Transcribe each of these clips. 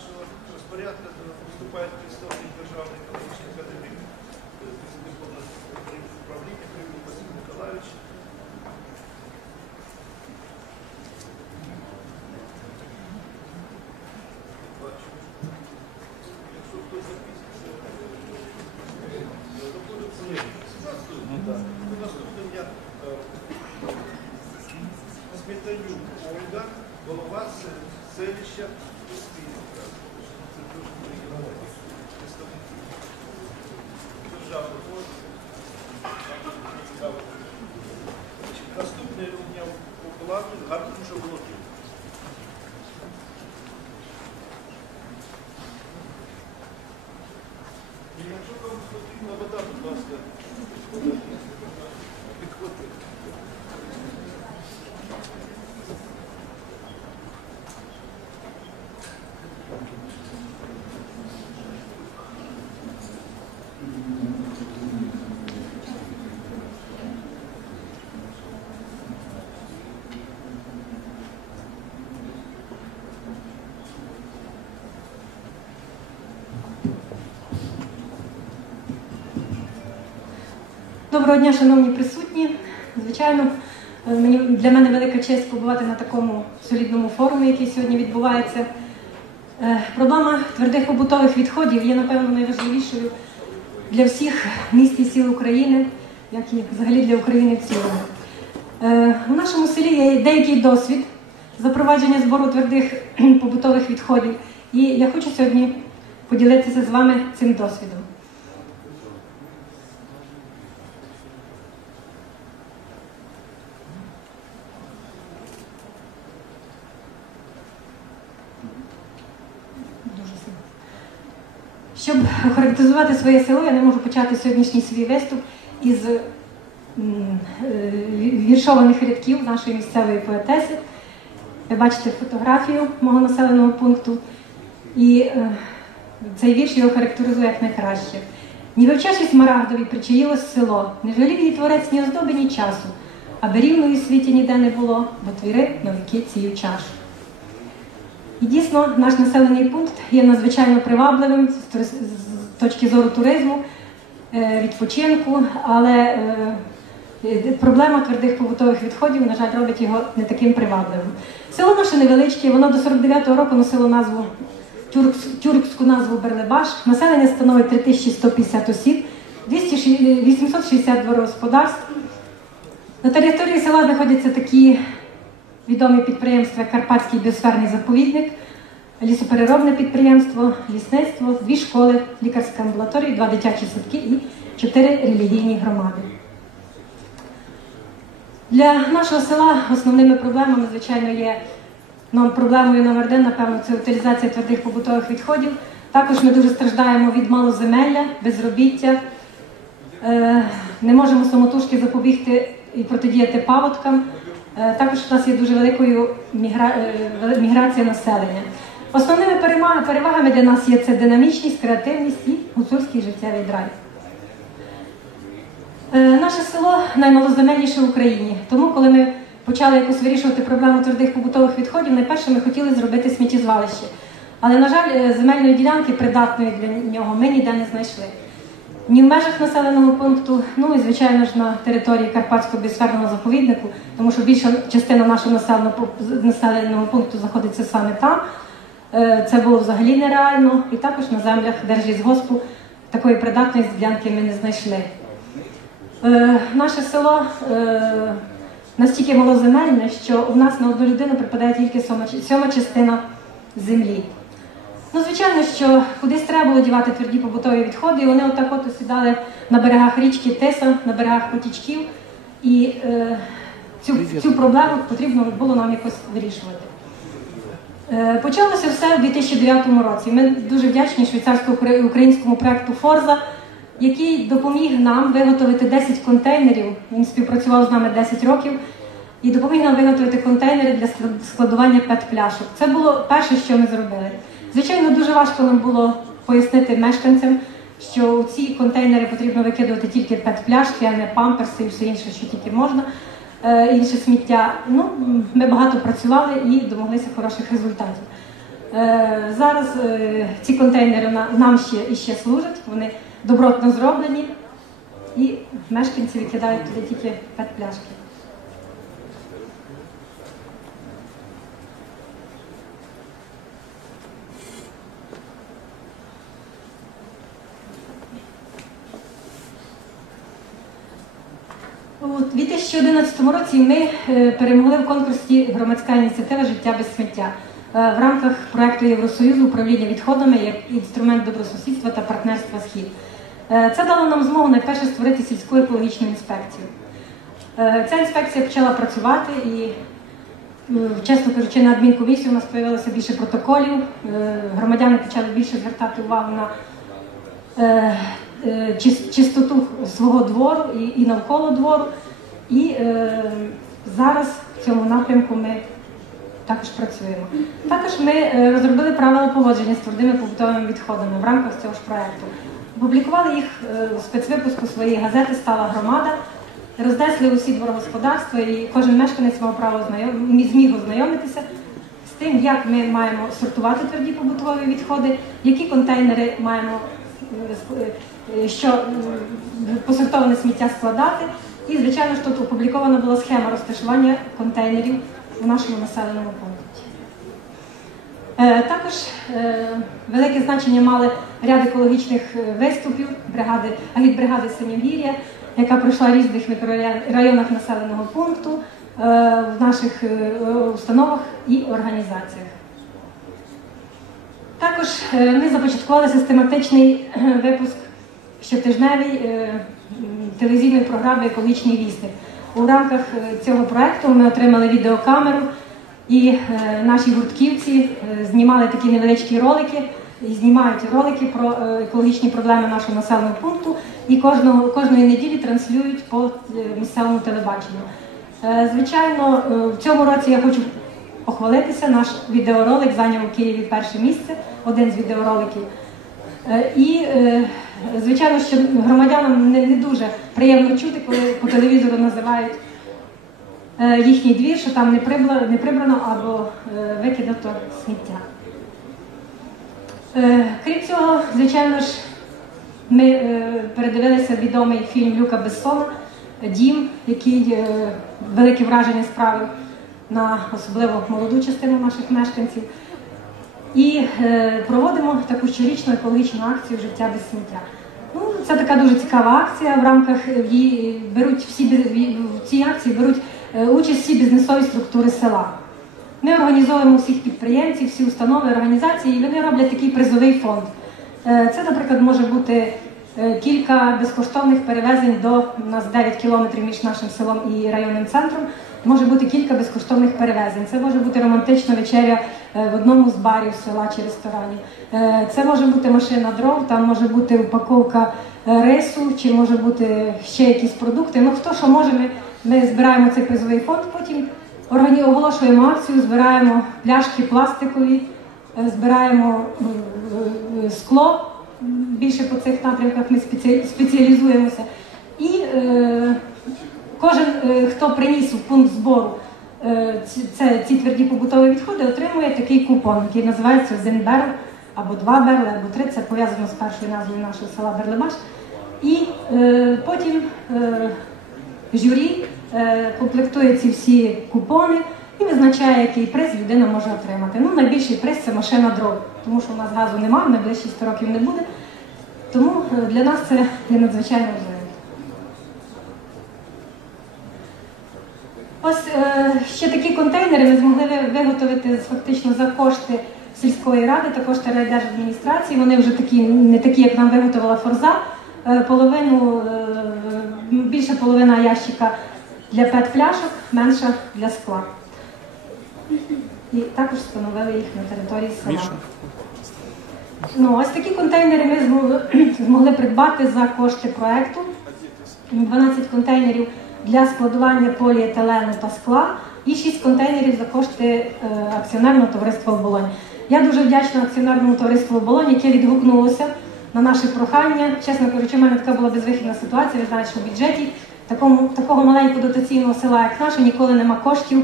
нашого розпорядка виступають представник Державної економічної академії Дипломного управління Кривий Василь Миколаївич. Доброго дня, шановні присутні. Звичайно, е, для мене велика честь побувати на такому солідному форумі, який сьогодні відбувається. Е, Проблема твердих побутових відходів є, напевно, найважливішою для всіх міст і сіл України, як і взагалі для України в цілому. Е, У нашому селі є деякий досвід запровадження збору твердих побутових відходів, і я хочу сьогодні поділитися з вами цим досвідом. Дуже сильно. Щоб охарактеризувати своє село, я не можу почати сьогоднішній свій виступ із е, віршованих рядків нашої місцевої поетеси. Ви бачите фотографію мого населеного пункту, і е, цей вірш його характеризує як найкраще. Ніби в чаші смарагдові причаїлось село, не жалів її творець ні оздоби, ні часу, аби рівної світі ніде не було, бо твіри навіки цію чашу. І дійсно, наш населений пункт є надзвичайно привабливим з точки зору туризму, е, відпочинку, але е, е, проблема твердих побутових відходів, на жаль, робить його не таким привабливим. Село наше невеличке, воно до 49-го року носило назву тюркську назву Берлебаш. Населення становить 3150 осіб, 200 860 дворогосподарств. На території села знаходяться такі відомі підприємства як Карпатський біосферний заповідник, лісопереробне підприємство, лісництво, дві школи, лікарська амбулаторія, два дитячі садки і чотири релігійні громади. Для нашого села основними проблемами, звичайно, є ну, проблемою номер один, напевно, це утилізація твердих побутових відходів. Також ми дуже страждаємо від малоземелля, безробіття. Е, не можемо самотужки запобігти і протидіяти паводкам. Е, Також у нас є дуже великою мігра... е, міграція населення. Основними перевагами для нас є це динамічність, креативність і гуцульський життєвий драйв. Е, Наше село наймалоземельніше в Україні. Тому, коли ми почали якось вирішувати проблему твердих побутових відходів, найперше ми хотіли зробити сміттєзвалище. Але, на жаль, е, земельної ділянки придатної для нього ми ніде не знайшли. Ні в межах населеного пункту, ну і звичайно ж на території Карпатського біосферного заповіднику, тому що більша частина нашого населеного, населеного пункту знаходиться саме там. Е, Це було взагалі нереально, і також на землях Держлісгоспу такої придатної ділянки ми не знайшли. Е, Наше село е, настільки малоземельне, що у нас на одну людину припадає тільки сьома, сьома частина землі. Ну, звичайно, що кудись треба було дівати тверді побутові відходи, і вони отак от осідали на берегах річки Тиса, на берегах потічків, і е, цю, цю проблему потрібно було нам якось вирішувати. Е, Почалося все у 2009 році. Ми дуже вдячні швейцарсько-українському проекту Форза, який допоміг нам виготовити 10 контейнерів. Він співпрацював з нами 10 років і допоміг нам виготовити контейнери для складування пет-пляшок. Це було перше, що ми зробили. Звичайно, дуже важко нам було пояснити мешканцям, що у ці контейнери потрібно викидувати тільки пет-пляшки, а не памперси і все інше, що тільки можна, інше сміття. Ну, ми багато працювали і домоглися хороших результатів. Е, Зараз е, ці контейнери нам ще і ще служать, вони добротно зроблені, і мешканці викидають туди тільки пет-пляшки. У 2011 році ми е, перемогли в конкурсі громадська ініціатива Життя без сміття е, в рамках проекту Євросоюзу управління відходами як інструмент добросусідства та партнерства Схід. Е, Це дало нам змогу найперше створити сільську екологічну інспекцію. Ця інспекція почала працювати і, чесно кажучи, на адмінкомісії у нас з'явилося більше протоколів. Громадяни почали більше звертати увагу на чис- чистоту свого двору і навколо двору. І е, зараз в цьому напрямку ми також працюємо. Також ми е, розробили правила поводження з твердими побутовими відходами в рамках цього ж проекту. Опублікували їх е, у спецвипуску своєї газети Стала громада. Рознесли усі дворогосподарства, і кожен мешканець мав право знайом... зміг ознайомитися з тим, як ми маємо сортувати тверді побутові відходи, які контейнери маємо е, що посортоване сміття складати. І, звичайно ж, тут опублікована була схема розташування контейнерів у нашому населеному пункті. Е, Також е, велике значення мали ряд екологічних е, виступів бригади, агітбригади Синєвір'я, яка пройшла в різних мікрорайонах населеного пункту, в наших установах і організаціях. Також ми започаткували систематичний випуск щотижневий е, телевізійної програми Екологічний вісник. У рамках е, цього проекту ми отримали відеокамеру і е, наші гуртківці е, знімали такі невеличкі ролики і знімають ролики про екологічні проблеми нашого населеного пункту і кожного, кожної неділі транслюють по місцевому телебаченню. Звичайно, в цьому році я хочу похвалитися. Наш відеоролик зайняв у Києві перше місце, один з відеороликів. І, звичайно, що громадянам не, не дуже приємно чути, коли по телевізору називають е, їхній двір, що там не прибрано, або е, викидато сміття. Е, Крім цього, звичайно ж, ми е, передивилися відомий фільм Люка Бессона Дім, який е, велике враження справив на особливо молоду частину наших мешканців. І е, проводимо таку щорічну екологічну акцію Життя без сміття. Ну, це така дуже цікава акція. В рамках її беруть всі в цій акції беруть е, участь всі бізнесові структури села. Ми організовуємо всіх підприємців, всі установи, організації, і вони роблять такий призовий фонд. Е, Це, наприклад, може бути е, кілька безкоштовних перевезень до у нас 9 кілометрів між нашим селом і районним центром. Може бути кілька безкоштовних перевезень. Це може бути романтична вечеря е, в одному з барів села чи ресторанів. Е, Це може бути машина дров, там може бути упаковка е, рису, чи може бути ще якісь продукти. Ну хто що може, ми, ми збираємо цей призовий фонд, потім оголошуємо акцію, збираємо пляшки пластикові, збираємо скло. Більше по цих напрямках ми спеціалізуємося. І кожен, е, хто приніс в пункт збору е, це, ці тверді побутові відходи, отримує такий купон, який називається один берл, або два берли, або три. Це пов'язано з першою назвою нашого села Берлебаш. І е, потім е, журі е, комплектує ці всі купони і визначає, який приз людина може отримати. Ну, найбільший приз це машина дров, тому що в нас газу немає, найближчі 100 років не буде. Тому е, для нас це є надзвичайно важливо. Ось е, ще такі контейнери ми змогли виготовити фактично за кошти сільської ради та кошти райдержадміністрації. Вони вже такі, не такі, як нам виготовила Форза. Е, половину, е, більша половина ящика для пет-пляшок, менша для скла. І також встановили їх на території села. Ну, ось такі контейнери ми змогли, змогли придбати за кошти проекту. 12 контейнерів для складування поліетилену та скла і 6 контейнерів за кошти е, акціонерного товариства «Оболонь». Я дуже вдячна акціонерному товариству «Оболонь», яке відгукнулося на наше прохання. Чесно кажучи, в мене така була безвихідна ситуація. Ви знаєте, що в бюджеті такому, такого маленького дотаційного села, як наше, ніколи нема коштів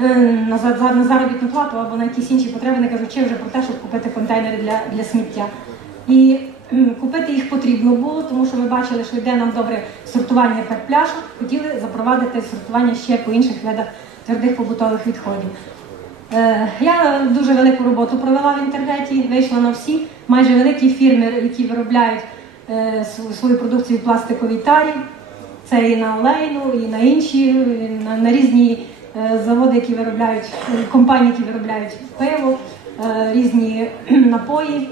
е, на, за- за- на заробітну плату або на якісь інші потреби, не кажучи вже про те, щоб купити контейнери для, для сміття. І купити їх потрібно було, тому що ми бачили, що йде нам добре сортування пляшок, хотіли запровадити сортування ще по інших видах твердих побутових відходів. Е, Я дуже велику роботу провела в інтернеті, вийшла на всі майже великі фірми, які виробляють е, свою продукцію в пластиковій тарі. Це і на олейну, і на інші, і на, різні е, заводи, які виробляють, е, компанії, які виробляють пиво, е, різні напої.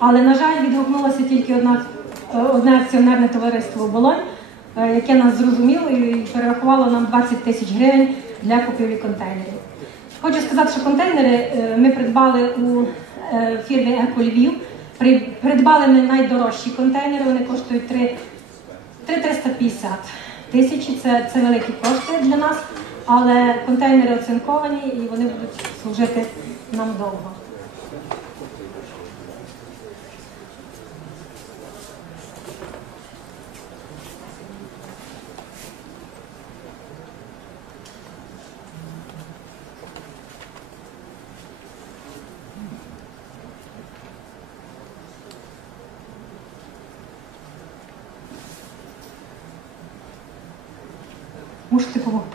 Але, на жаль, відгукнулося тільки одна, одне акціонерне товариство Оболонь, е, яке нас зрозуміло і перерахувало нам 20 тисяч гривень для купівлі контейнерів. Хочу сказати, що контейнери е, ми придбали у е, фірмі Еко Львів. Придбали ми найдорожчі контейнери, вони коштують 3 350 тисячі. Це, це великі кошти для нас, але контейнери оцинковані і вони будуть служити нам довго.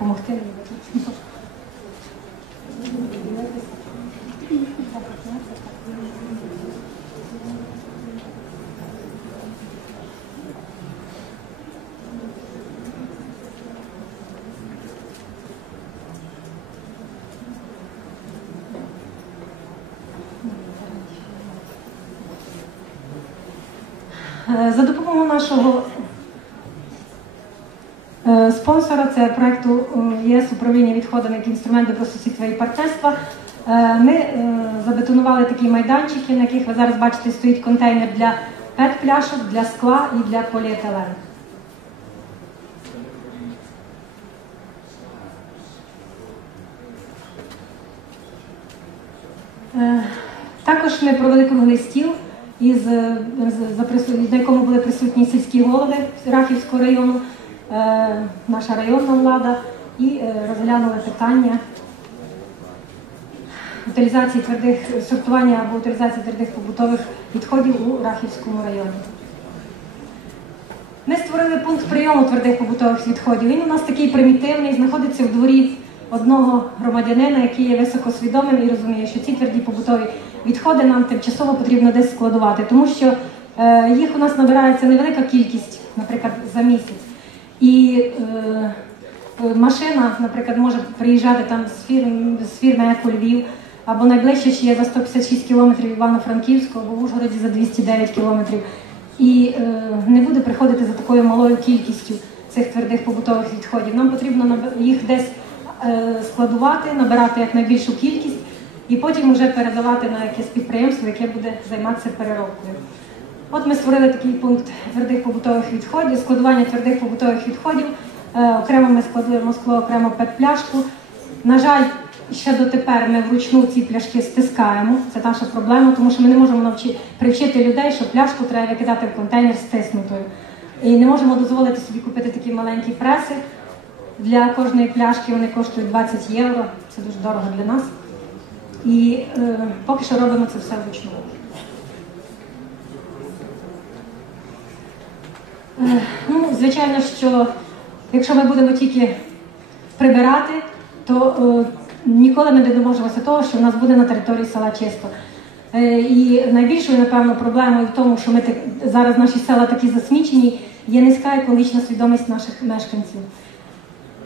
Допомогти? Е, За допомогою нашого Спонсора це проекту ЄС управління відходами як інструмент добросусідства і партнерства. Е, Ми е, забетонували такі майданчики, на яких ви зараз бачите, стоїть контейнер для пет-пляшок, для скла і для поліетилену. Е, Також ми провели круглий стіл, із, на якому були присутні сільські голови Рахівського району, наша районна влада, і е, розглянули питання утилізації твердих сортування або утилізації твердих побутових відходів у Рахівському районі. Ми створили пункт прийому твердих побутових відходів. Він у нас такий примітивний, знаходиться в дворі одного громадянина, який є високосвідомим і розуміє, що ці тверді побутові відходи нам тимчасово потрібно десь складувати, тому що е, їх у нас набирається невелика кількість, наприклад, за місяць. І е, е, машина, наприклад, може приїжджати там з фірм з фірми Еко Львів, або найближче ще є за 156 кілометрів Івано-Франківського, або в Ужгороді за 209 кілометрів. І е, не буде приходити за такою малою кількістю цих твердих побутових відходів. Нам потрібно їх десь е, складувати, набирати якнайбільшу кількість і потім вже передавати на якесь підприємство, яке буде займатися переробкою. От ми створили такий пункт твердих побутових відходів, складування твердих побутових відходів. Е, Окремо ми складуємо скло, окремо пет-пляшку. На жаль, ще дотепер ми вручну ці пляшки стискаємо. Це наша проблема, тому що ми не можемо навчити привчити людей, що пляшку треба викидати в контейнер стиснутою. І не можемо дозволити собі купити такі маленькі преси. Для кожної пляшки вони коштують 20 євро. Це дуже дорого для нас. І е, поки що робимо це все вручну. Е, Ну, звичайно, що якщо ми будемо тільки прибирати, то е, ніколи ми не доможемося того, що в нас буде на території села чисто. Е, і найбільшою, напевно, проблемою в тому, що ми так, зараз наші села такі засмічені, є низька екологічна свідомість наших мешканців.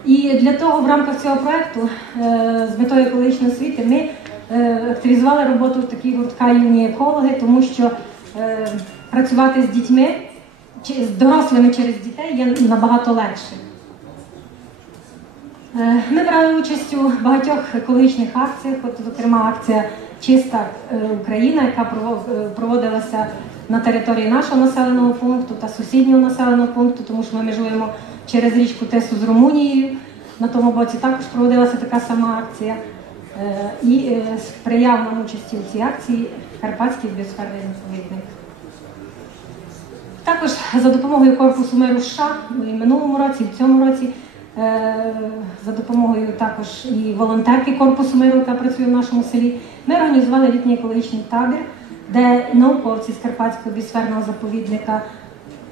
І для того в рамках цього проекту е, з метою екологічної освіти ми е, активізували роботу в такій гуртка юні екологи, тому що е, працювати з дітьми з дорослими через дітей є набагато легше. Е, Ми брали участь у багатьох екологічних акціях, от, зокрема, акція Чиста е, Україна, яка е, проводилася на території нашого населеного пункту та сусіднього населеного пункту, тому що ми межуємо через річку Тесу з Румунією. На тому боці також проводилася така сама акція. І сприяв нам участі у цій акції Карпатський біосферний заповідник. Також за допомогою корпусу миру США і в минулому році, і в цьому році е, за допомогою також і волонтерки корпусу миру, яка працює в нашому селі. Ми організували літній екологічний табір, де науковці з Карпатського біосферного заповідника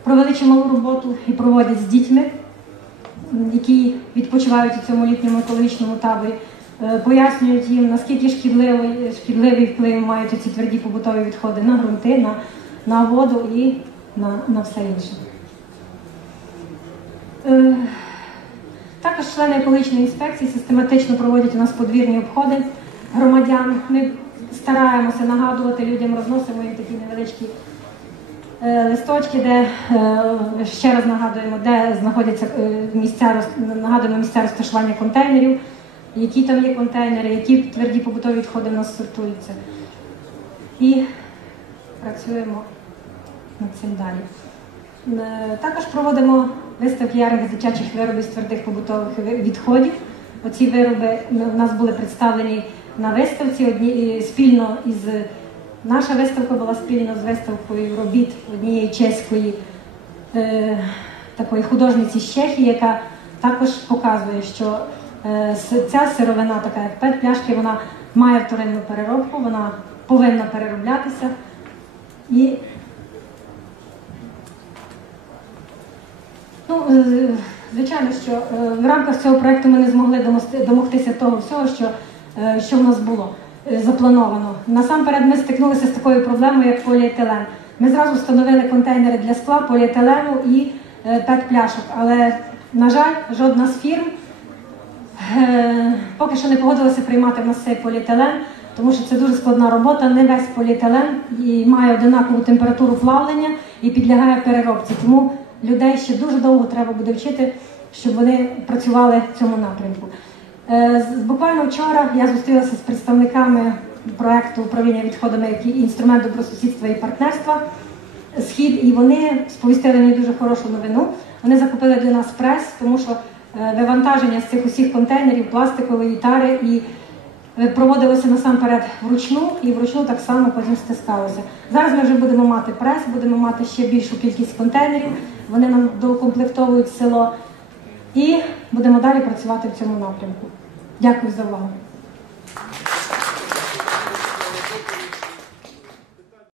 провели чималу роботу і проводять з дітьми, які відпочивають у цьому літньому екологічному таборі. Е, Пояснюють їм, наскільки шкідливий, шкідливий вплив мають ці тверді побутові відходи на ґрунти, на, на воду і на, на все інше. Е, Також члени екологічної інспекції систематично проводять у нас подвірні обходи громадян. Ми стараємося нагадувати людям, розносимо їм такі невеличкі е, листочки, де е, ще раз нагадуємо, де знаходяться місця нагадуємо місця розташування контейнерів, які там є контейнери, які тверді побутові відходи в нас сортуються. І працюємо над цим далі. Е, Також проводимо виставки ярих дитячих виробів з твердих побутових відходів. Оці вироби у нас були представлені на виставці одні, і спільно із наша виставка була спільно з виставкою робіт однієї чеської е, такої художниці з Чехії, яка також показує, що е, ця сировина, така як пет пляшки, вона має вторинну переробку, вона повинна перероблятися. І Ну, е, звичайно, що е, в рамках цього проекту ми не змогли домогтися того всього, що, е, що в нас було заплановано. Насамперед ми стикнулися з такою проблемою, як поліетилен. Ми зразу встановили контейнери для скла, поліетилену і е, пет-пляшок. Але, на жаль, жодна з фірм поки що не погодилася приймати в нас цей поліетилен, тому що це дуже складна робота. Не весь поліетилен і має одинакову температуру плавлення і підлягає переробці. Тому людей ще дуже довго треба буде вчити, щоб вони працювали в цьому напрямку. Е, Буквально вчора я зустрілася з представниками проекту управління відходами, який інструмент добросусідства і партнерства схід, і вони сповістили мені дуже хорошу новину. Вони закупили для нас прес, тому що е, вивантаження з цих усіх контейнерів пластикової тари і е, проводилося насамперед вручну, і вручну так само потім стискалося. Зараз ми вже будемо мати прес, будемо мати ще більшу кількість контейнерів. Вони нам доукомплектовують село, і будемо далі працювати в цьому напрямку. Дякую за увагу.